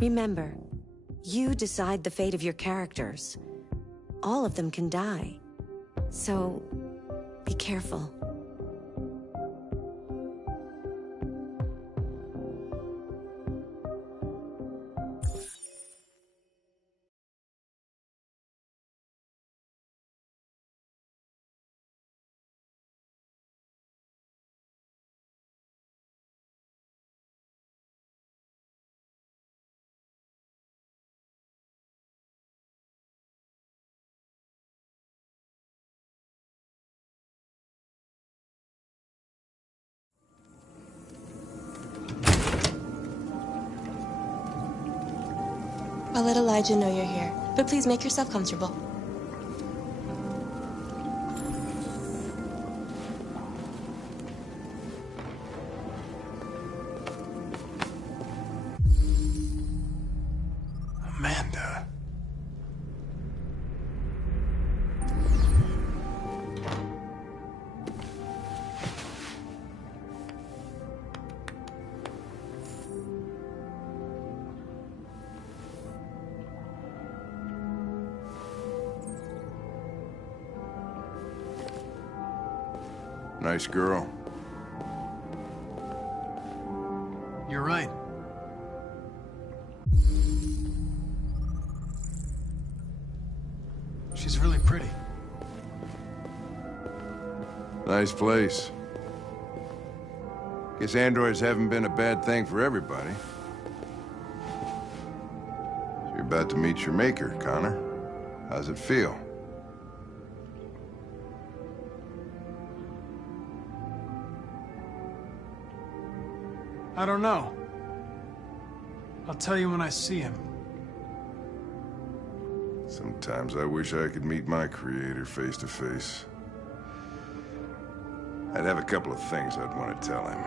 Remember, you decide the fate of your characters. All of them can die. So, be careful. I'll let Elijah know you're here, but please make yourself comfortable. Amanda. Nice girl. You're right. She's really pretty. Nice place. Guess androids haven't been a bad thing for everybody. So you're about to meet your maker, Connor. How's it feel? I don't know. I'll tell you when I see him. Sometimes I wish I could meet my creator face to face. I'd have a couple of things I'd want to tell him.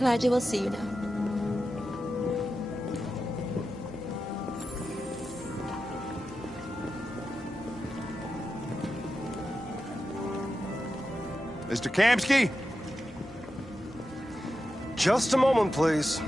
Elijah will see you now. Mr. Kamsky? Just a moment, please.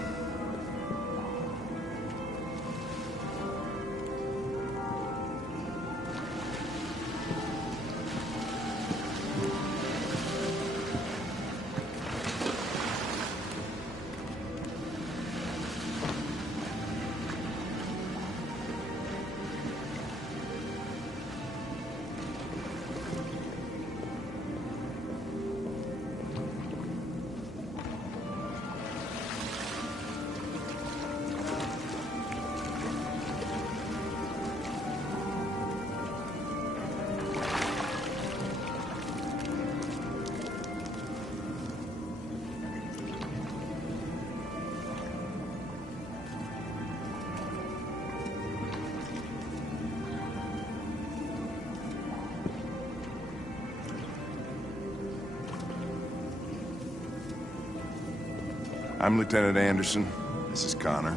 I'm Lieutenant Anderson. This is Connor.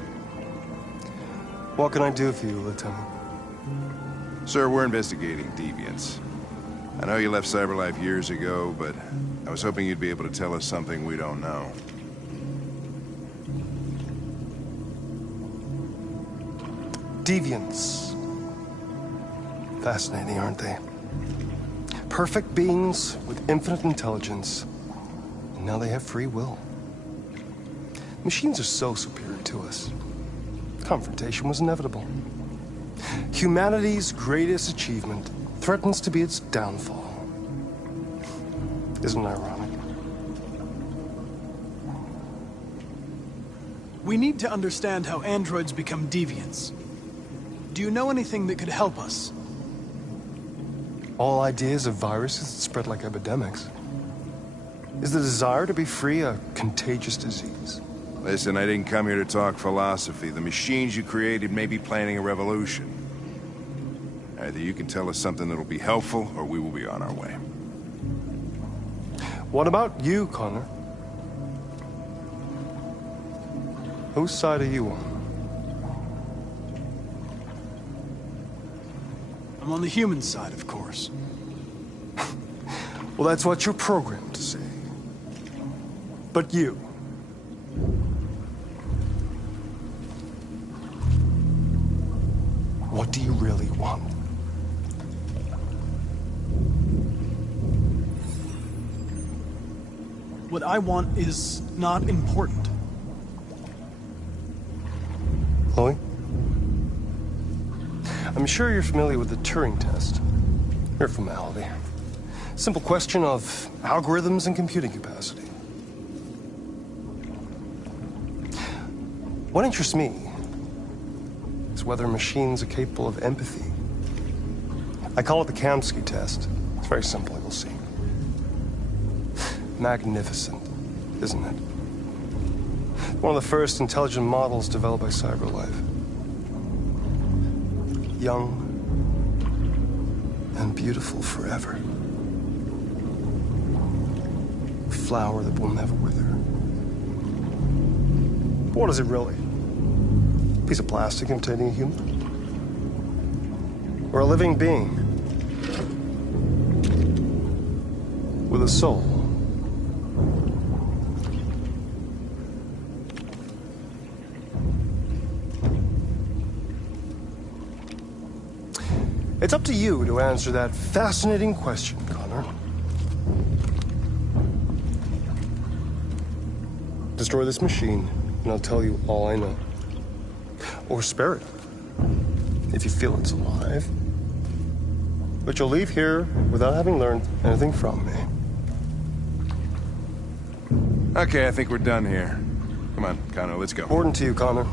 What can I do for you, Lieutenant? Sir, we're investigating deviants. I know you left Cyberlife years ago, but I was hoping you'd be able to tell us something we don't know. Deviants. Fascinating, aren't they? Perfect beings with infinite intelligence. And now they have free will. Machines are so superior to us. Confrontation was inevitable. Humanity's greatest achievement threatens to be its downfall. Isn't it ironic? We need to understand how androids become deviants. Do you know anything that could help us? All ideas of viruses that spread like epidemics. Is the desire to be free a contagious disease? Listen, I didn't come here to talk philosophy. The machines you created may be planning a revolution. Either you can tell us something that'll be helpful, or we will be on our way. What about you, Connor? Whose side are you on? I'm on the human side, of course. Well, that's what you're programmed to say. But you... what do you really want? What I want is not important. Chloe? I'm sure you're familiar with the Turing test. Mere formality. Simple question of algorithms and computing capacity. What interests me is whether machines are capable of empathy. I call it the Kamsky test. It's very simple, you'll see. Magnificent, isn't it? One of the first intelligent models developed by CyberLife. Young and beautiful forever. A flower that will never wither. But what is it really? A piece of plastic imitating a human? Or a living being? With a soul? It's up to you to answer that fascinating question, Connor. Destroy this machine, and I'll tell you all I know. Or spare it, if you feel it's alive. But you'll leave here without having learned anything from me. Okay, I think we're done here. Come on, Connor, let's go. Important to you, Connor.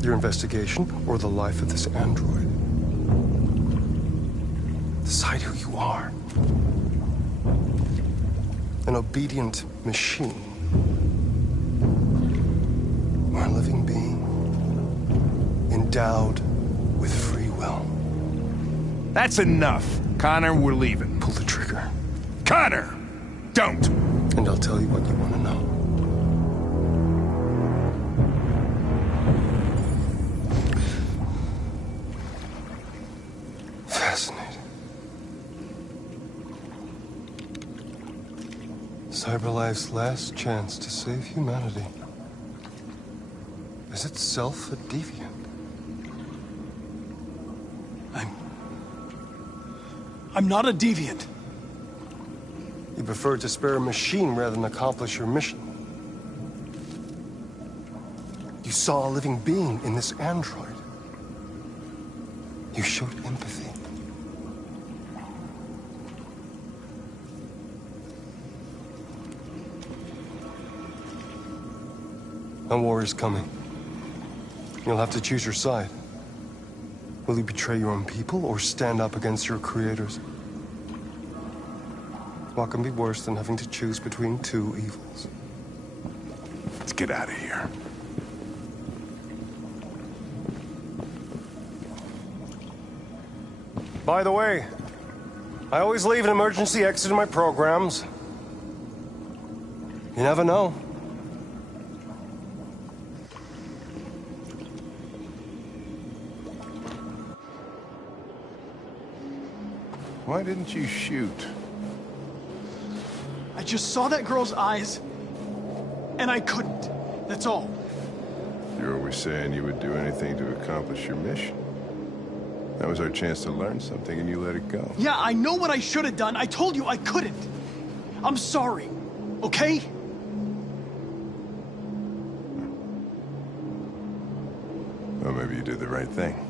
Your investigation or the life of this android. Decide who you are. An obedient machine. Or a living being. Endowed with free will. That's enough. Connor, we're leaving. Pull the trigger. Connor! Don't! And I'll tell you what you want to know. Fascinating. CyberLife's last chance to save humanity is itself a deviant. I'm not a deviant. You preferred to spare a machine rather than accomplish your mission. You saw a living being in this android. You showed empathy. A war is coming. You'll have to choose your side. Will you betray your own people or stand up against your creators? What can be worse than having to choose between two evils? Let's get out of here. By the way, I always leave an emergency exit in my programs. You never know. Why didn't you shoot? I just saw that girl's eyes, and I couldn't. That's all. You're always saying you would do anything to accomplish your mission. That was our chance to learn something, and you let it go. Yeah, I know what I should have done. I told you I couldn't. I'm sorry, okay? Well, maybe you did the right thing.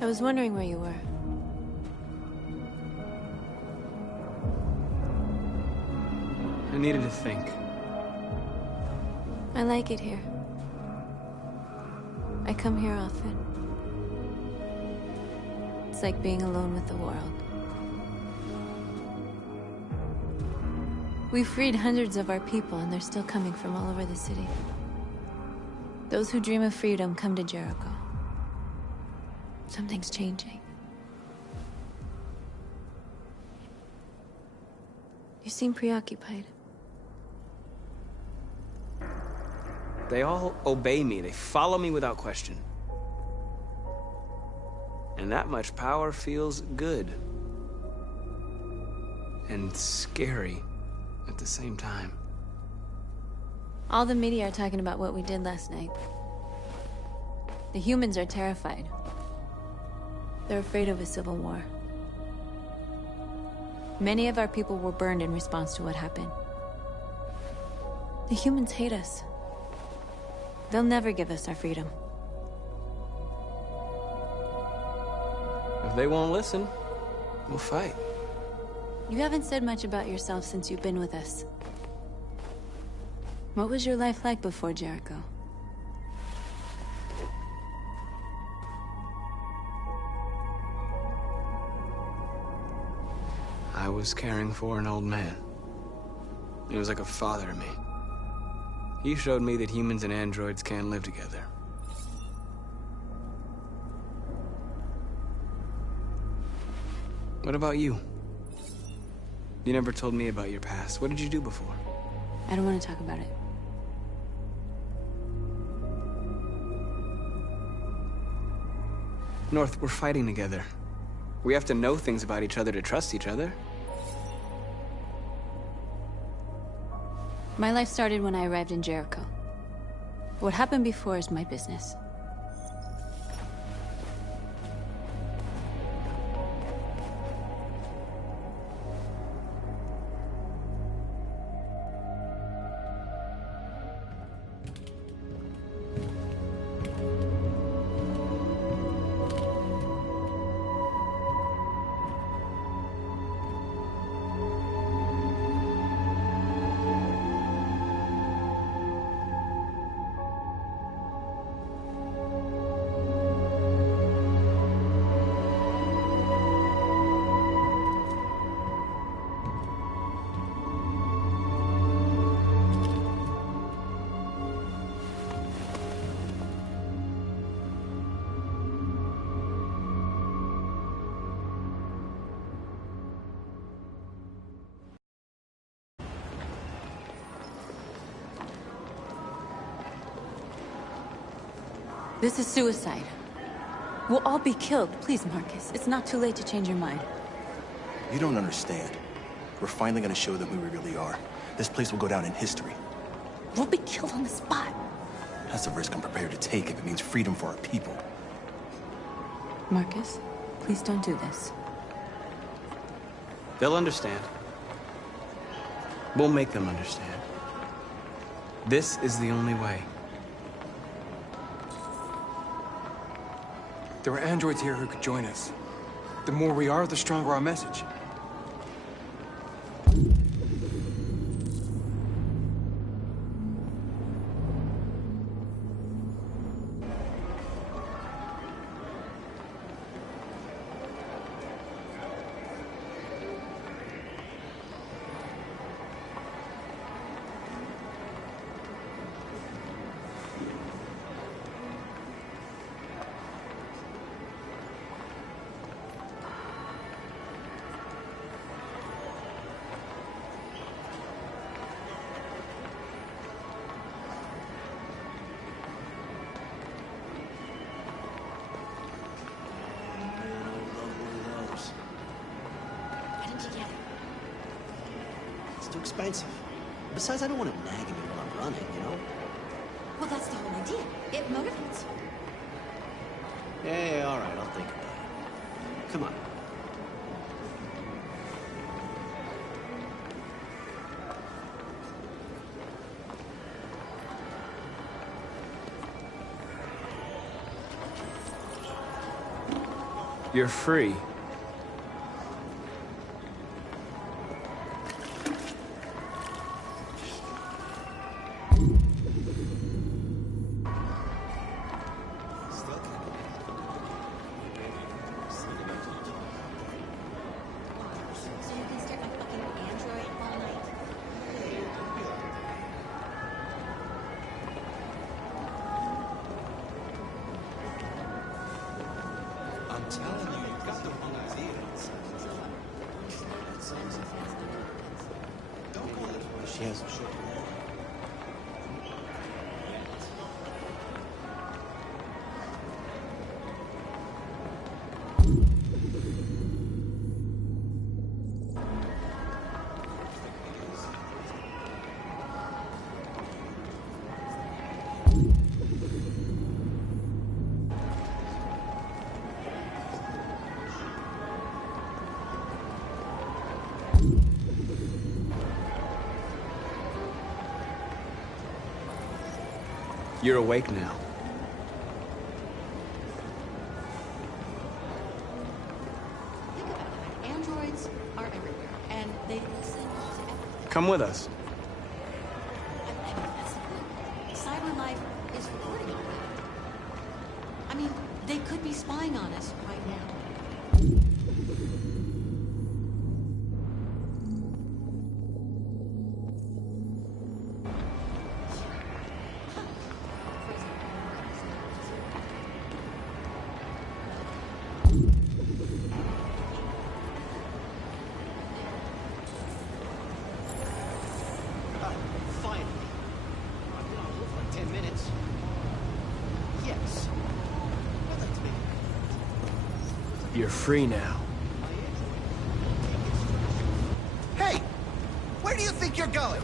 I was wondering where you were. I needed to think. I like it here. I come here often. It's like being alone with the world. We freed hundreds of our people, and they're still coming from all over the city. Those who dream of freedom come to Jericho. Something's changing. You seem preoccupied. They all obey me. They follow me without question. And that much power feels good. And scary at the same time. All the media are talking about what we did last night. The humans are terrified. They're afraid of a civil war. Many of our people were burned in response to what happened. The humans hate us. They'll never give us our freedom. If they won't listen, we'll fight. You haven't said much about yourself since you've been with us. What was your life like before Jericho? I was caring for an old man. He was like a father to me. He showed me that humans and androids can live together. What about you? You never told me about your past. What did you do before? I don't want to talk about it. North, we're fighting together. We have to know things about each other to trust each other. My life started when I arrived in Jericho. What happened before is my business. This is suicide. We'll all be killed. Please, Marcus. It's not too late to change your mind. You don't understand. We're finally gonna show them who we really are. This place will go down in history. We'll be killed on the spot. That's a risk I'm prepared to take if it means freedom for our people. Marcus, please don't do this. They'll understand. We'll make them understand. This is the only way. There are androids here who could join us. The more we are, the stronger our message. It's too expensive. Besides, I don't want him nagging me while I'm running, you know? Well, that's the whole idea. It motivates you. Yeah, all right, I'll think about it. Come on. You're free. She has a shit. You're awake now. Think about it. Androids are everywhere, and they listen to everything. Come with us. That's the thing. Cyber life is recording all that. I mean, they could be spying on us right now. Finally. I've been on hold for like 10 minutes. Yes. I'd like to make You're free now. Hey! Where do you think you're going?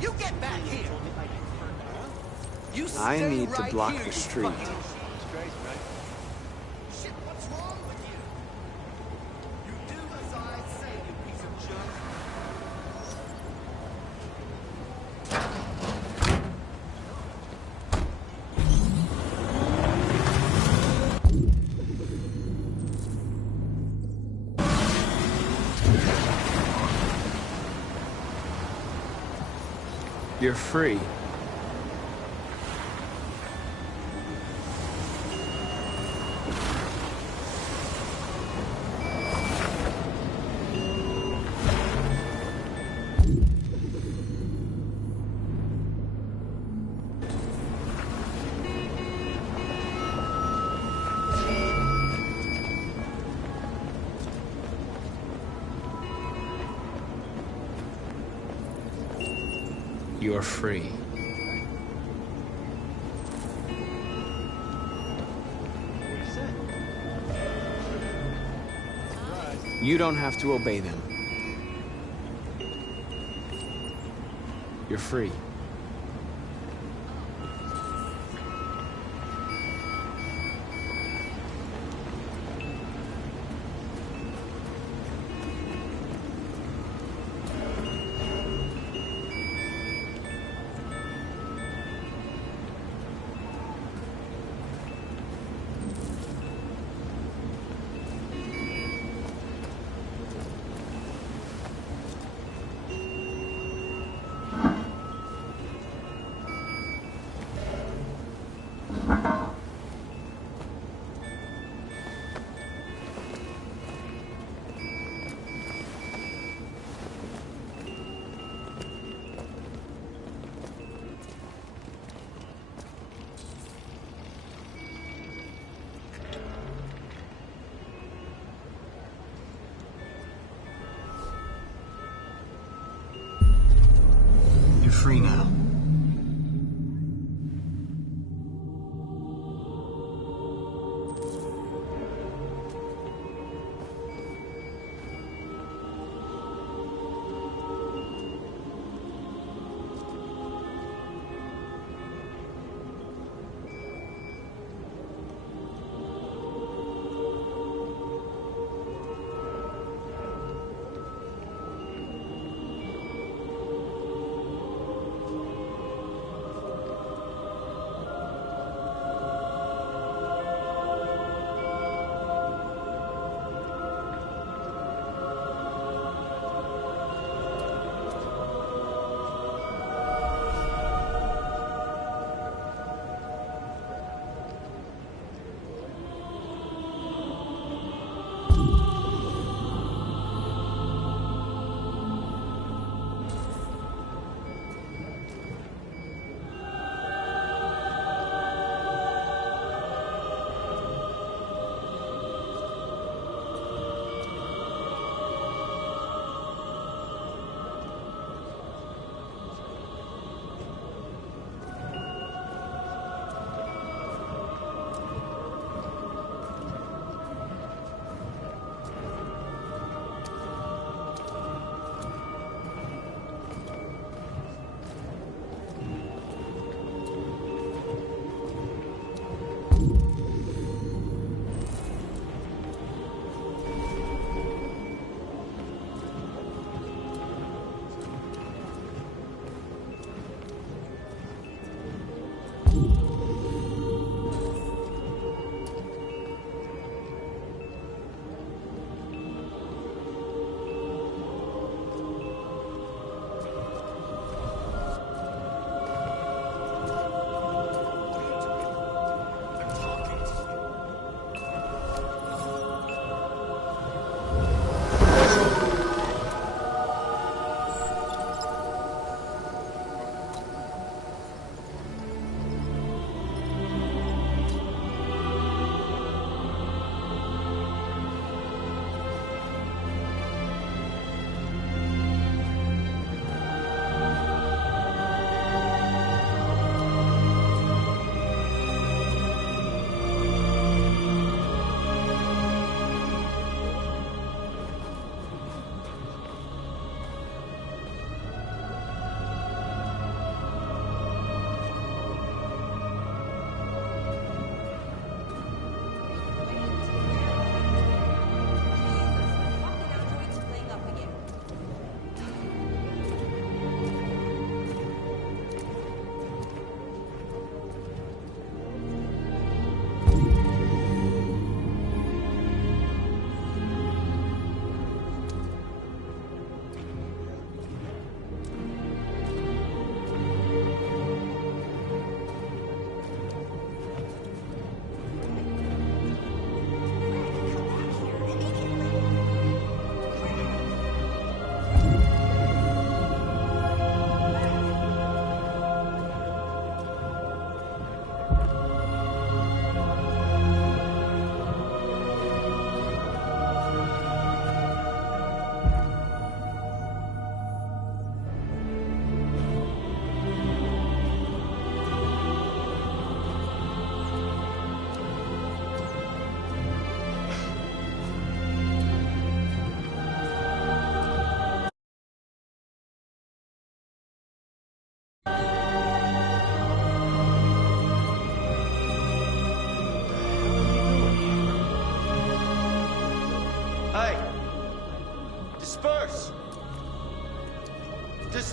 You get back here! You I stay need to right block here, the you street. fucking- Shit, what's wrong with you? You do as I say, you piece of junk. You're free. You're free. You don't have to obey them. You're free. You're free now.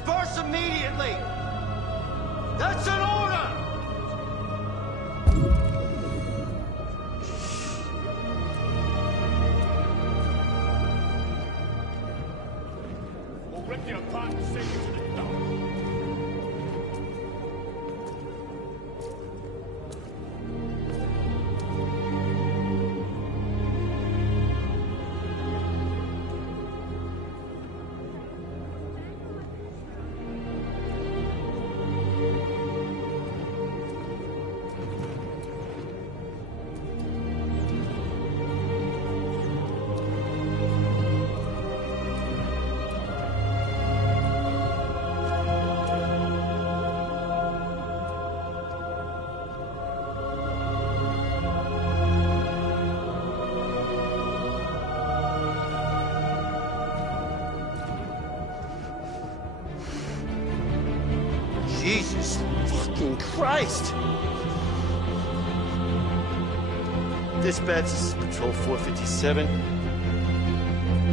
disperse immediately! That's an order! We'll rip you apart and send you to the dump. Jesus fucking Christ! Dispatch, this is Patrol 457.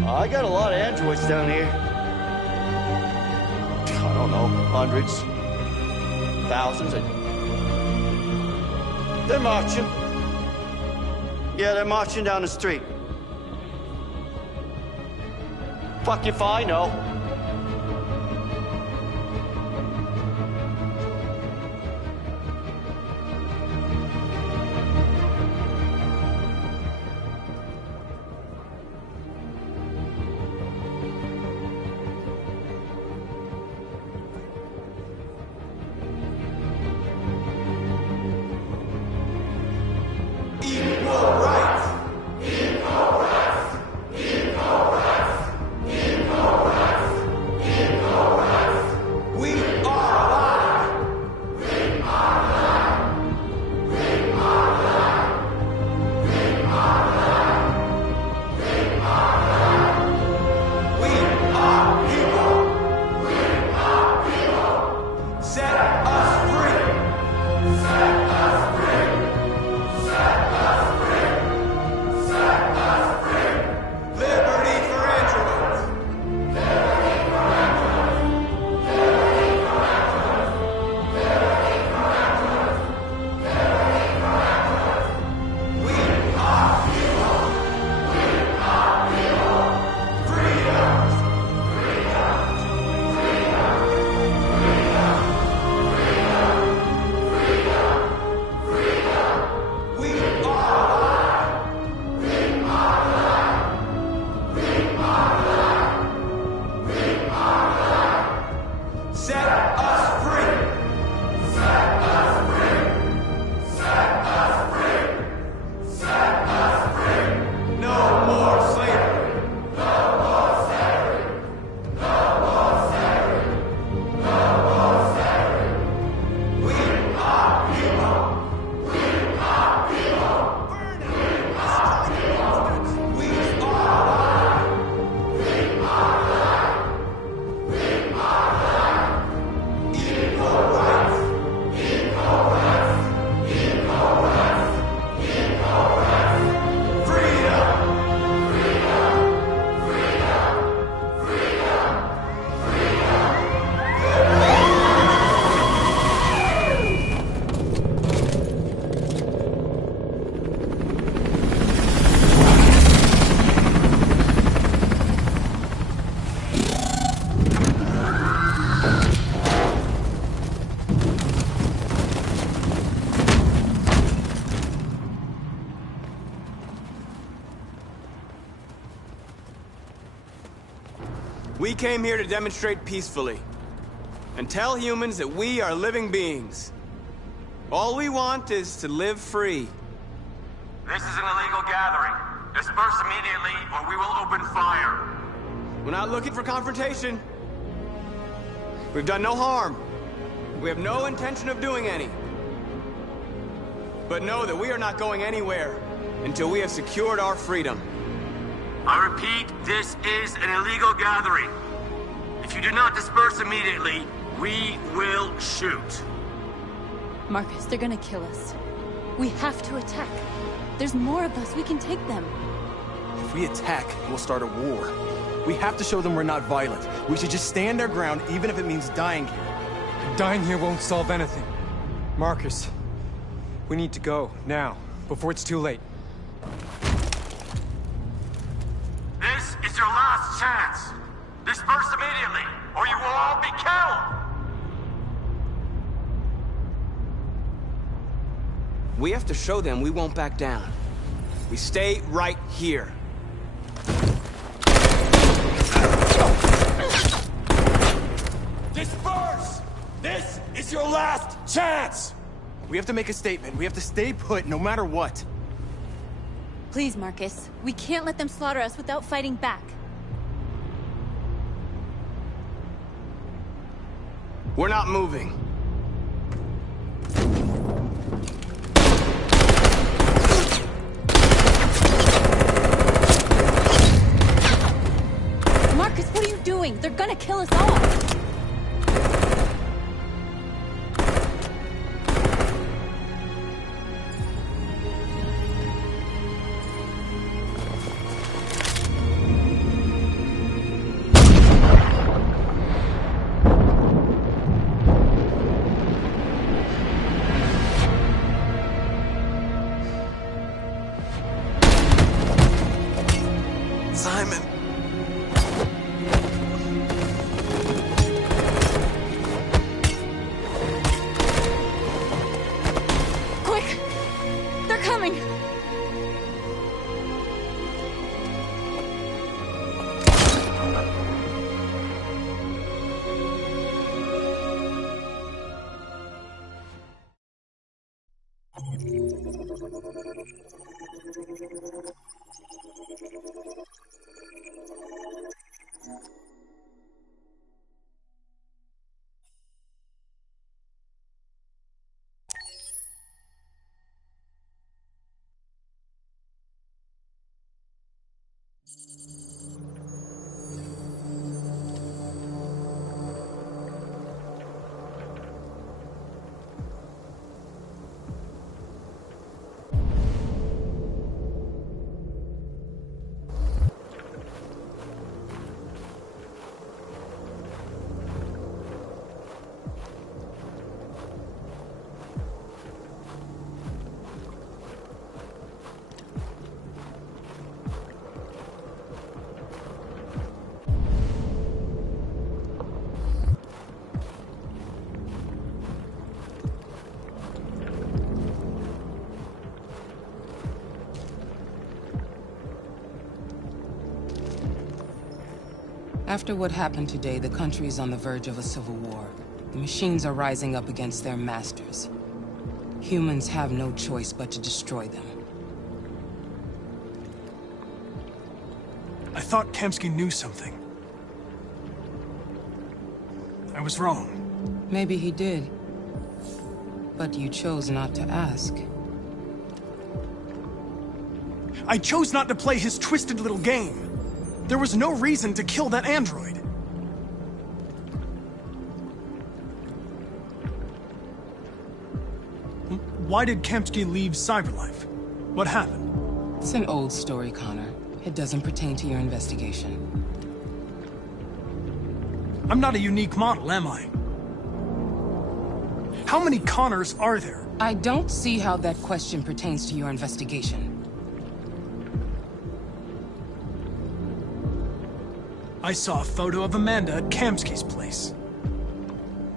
I got a lot of androids down here. I don't know, hundreds, thousands. They're marching. Yeah, they're marching down the street. Fuck if I know. We came here to demonstrate peacefully and tell humans that we are living beings. All we want is to live free. This is an illegal gathering. Disperse immediately or we will open fire. We're not looking for confrontation. We've done no harm. We have no intention of doing any. But know that we are not going anywhere until we have secured our freedom. I repeat, this is an illegal gathering. If you do not disperse immediately, we will shoot. Marcus, they're gonna kill us. We have to attack. There's more of us. We can take them. If we attack, we'll start a war. We have to show them we're not violent. We should just stand our ground, even if it means dying here. Dying here won't solve anything. Marcus, we need to go, now, before it's too late. This is your last chance. Disperse immediately, or you will all be killed! We have to show them we won't back down. We stay right here. Disperse! This is your last chance! We have to make a statement. We have to stay put, no matter what. Please, Marcus. We can't let them slaughter us without fighting back. We're not moving. Marcus, what are you doing? They're gonna kill us all! Simon. Quick! They're coming! After what happened today, the country is on the verge of a civil war. The machines are rising up against their masters. Humans have no choice but to destroy them. I thought Kamsky knew something. I was wrong. Maybe he did. But you chose not to ask. I chose not to play his twisted little game. There was no reason to kill that android. Why did Kamsky leave Cyberlife? What happened? It's an old story, Connor. It doesn't pertain to your investigation. I'm not a unique model, am I? How many Connors are there? I don't see how that question pertains to your investigation. I saw a photo of Amanda at Kamsky's place.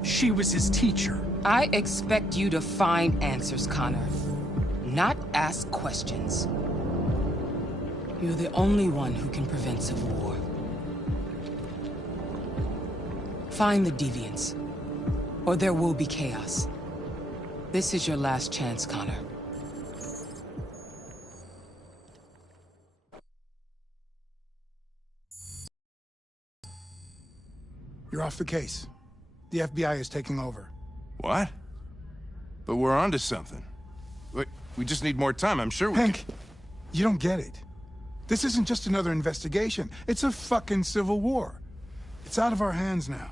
She was his teacher. I expect you to find answers, Connor. Not ask questions. You're the only one who can prevent civil war. Find the deviants, or there will be chaos. This is your last chance, Connor. You're off the case. The FBI is taking over. What? But we're onto something. We just need more time, I'm sure we Hank, can... you don't get it. This isn't just another investigation. It's a fucking civil war. It's out of our hands now.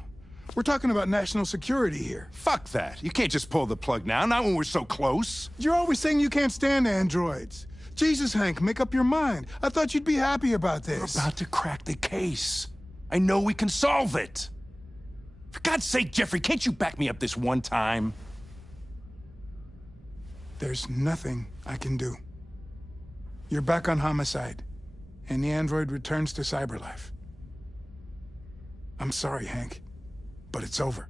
We're talking about national security here. Fuck that. You can't just pull the plug now, not when we're so close. You're always saying you can't stand androids. Jesus, Hank, make up your mind. I thought you'd be happy about this. We're about to crack the case. I know we can solve it. For God's sake, Jeffrey, can't you back me up this one time? There's nothing I can do. You're back on homicide, and the android returns to cyberlife. I'm sorry, Hank, but it's over.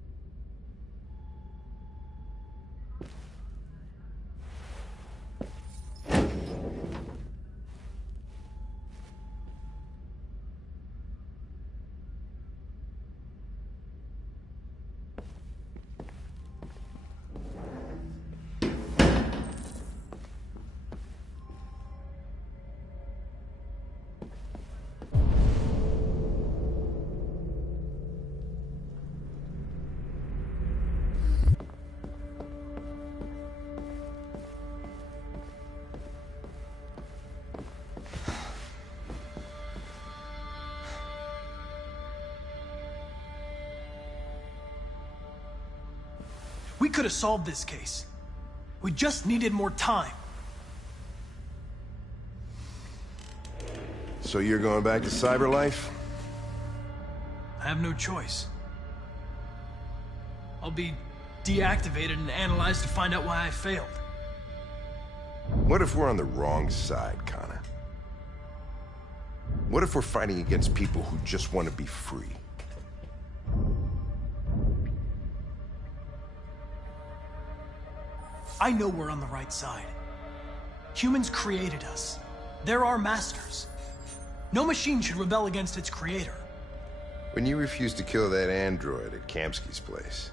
We could have solved this case. We just needed more time. So you're going back to cyberlife? I have no choice. I'll be deactivated and analyzed to find out why I failed. What if we're on the wrong side, Connor? What if we're fighting against people who just want to be free? I know we're on the right side. Humans created us. They're our masters. No machine should rebel against its creator. When you refused to kill that android at Kamsky's place,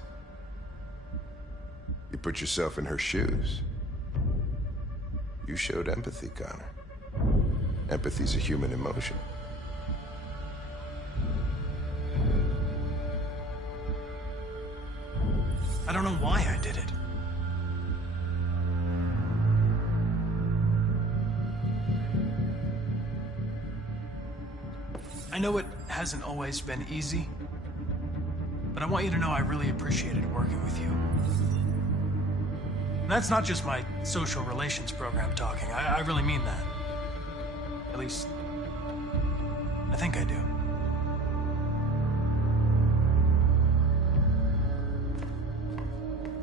you put yourself in her shoes. You showed empathy, Connor. Empathy's a human emotion. I don't know why I did it. I know it hasn't always been easy, but I want you to know I really appreciated working with you. And that's not just my social relations program talking. I really mean that. At least, I think I do.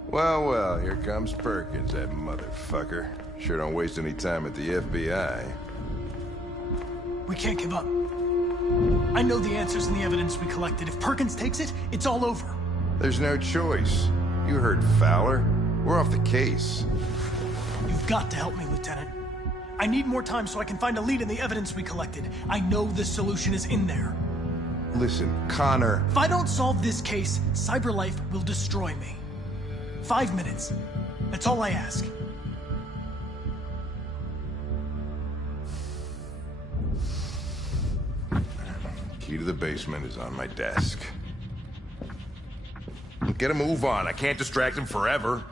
Well, well, here comes Perkins, that motherfucker. Sure don't waste any time at the FBI. We can't give up. I know the answers and the evidence we collected. If Perkins takes it, it's all over. There's no choice. You heard Fowler. We're off the case. You've got to help me, Lieutenant. I need more time so I can find a lead in the evidence we collected. I know the solution is in there. Listen, Connor. If I don't solve this case, cyberlife will destroy me. 5 minutes. That's all I ask. Key to the basement is on my desk. Get a move on. I can't distract him forever.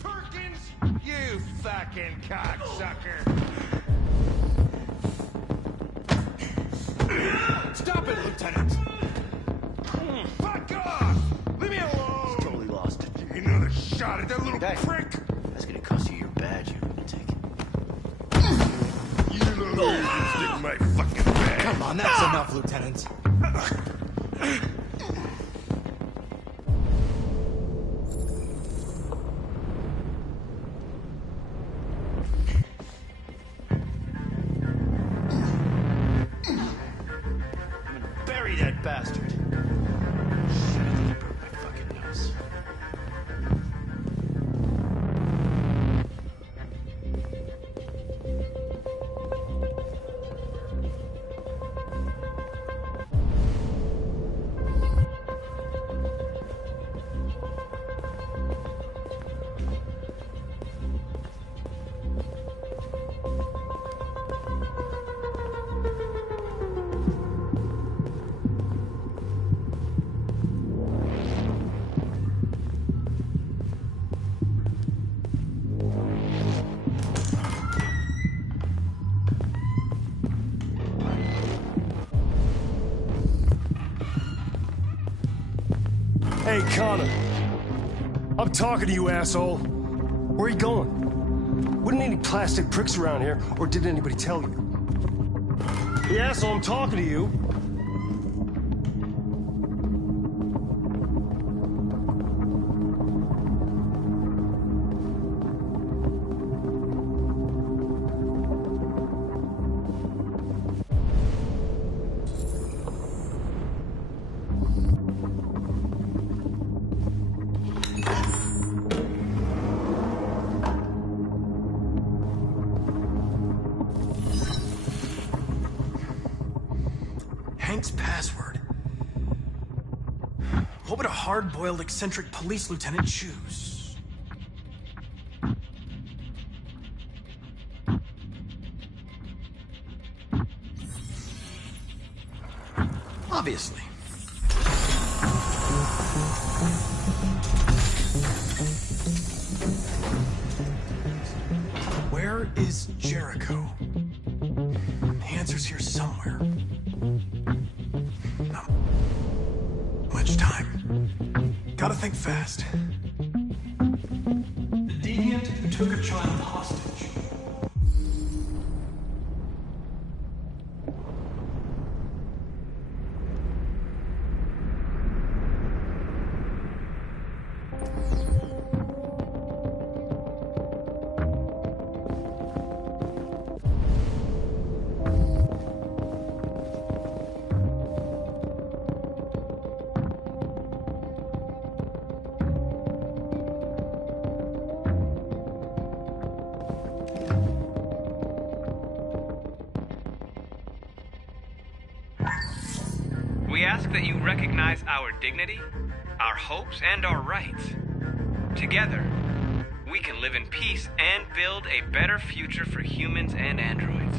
Perkins! You fucking cocksucker! Stop it, Lieutenant! Fuck off! Leave me alone! He's totally lost. Give me another shot at that little prick! That's gonna cost you your badge, you lunatic. You don't know you can stick my fucking bag! Come on, that's enough, Lieutenant. Bury that bastard. Shit, I think he broke my fucking nose. Hey, Connor. I'm talking to you, asshole. Where are you going? Wouldn't any plastic pricks around here, or did anybody tell you? Hey, asshole, I'm talking to you. Hank's password. What would a hard-boiled, eccentric police lieutenant choose? Obviously. Where is Jericho? The answer's here somewhere. Not much time. Gotta think fast. The deviant who took a child hostage. We ask that you recognize our dignity, our hopes, and our rights. Together, we can live in peace and build a better future for humans and androids.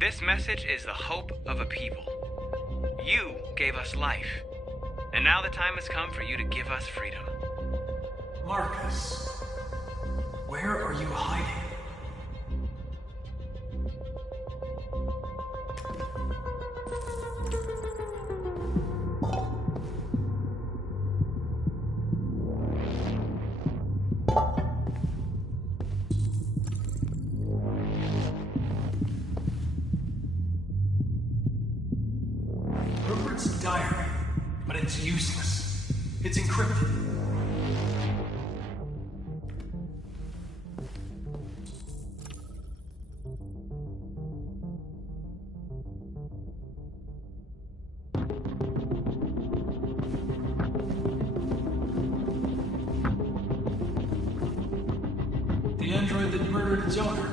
This message is the hope of a people. You gave us life, and now the time has come for you to give us freedom. Marcus, where are you hiding? Rupert's diary, but it's useless. It's encrypted. The android that murdered its owner.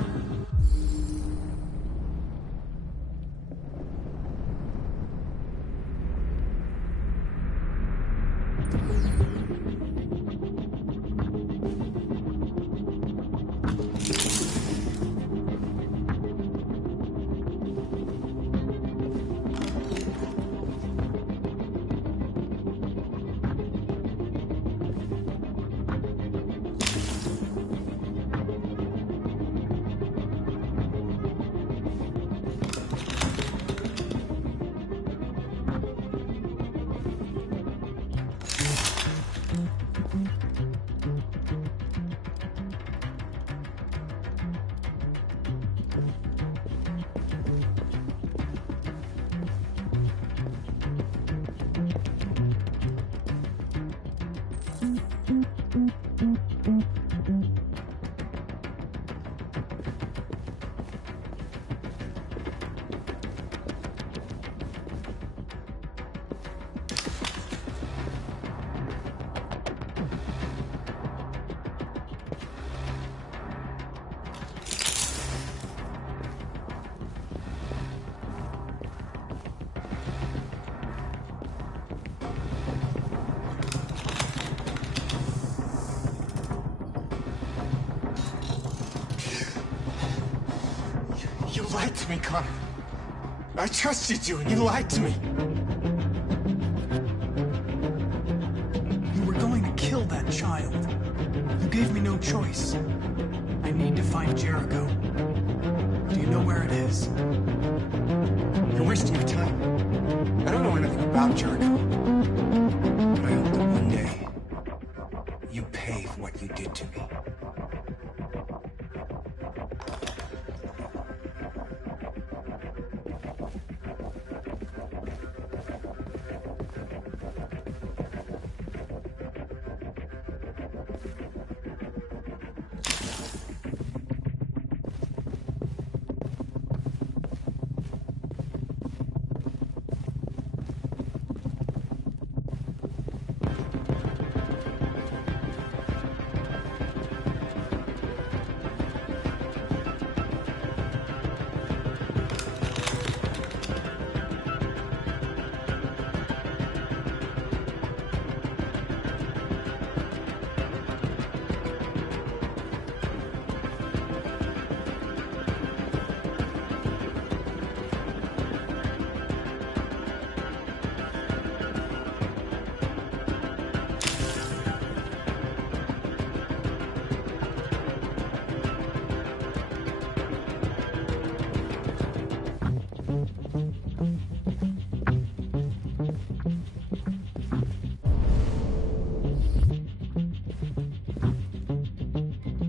You lied to me, Connor. I trusted you, and you lied to me. You were going to kill that child. You gave me no choice. I need to find Jericho. Do you know where it is? You're wasting your time. I don't know anything about Jericho. But I hope that one pay for what you did to me.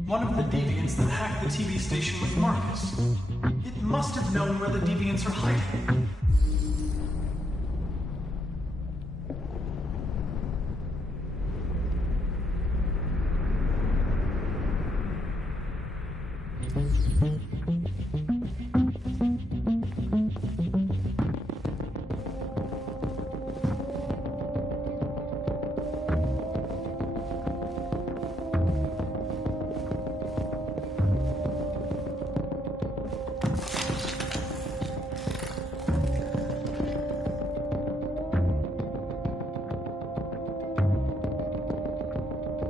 One of the deviants that hacked the TV station with Marcus. It must have known where the deviants are hiding.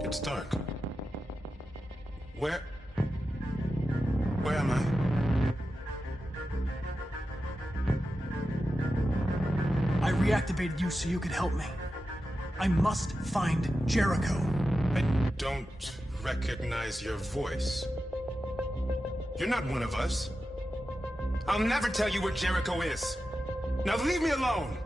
It's dark. Where am I? I reactivated you so you could help me. I must find Jericho. I don't recognize your voice. You're not one of us. I'll never tell you where Jericho is. Now leave me alone!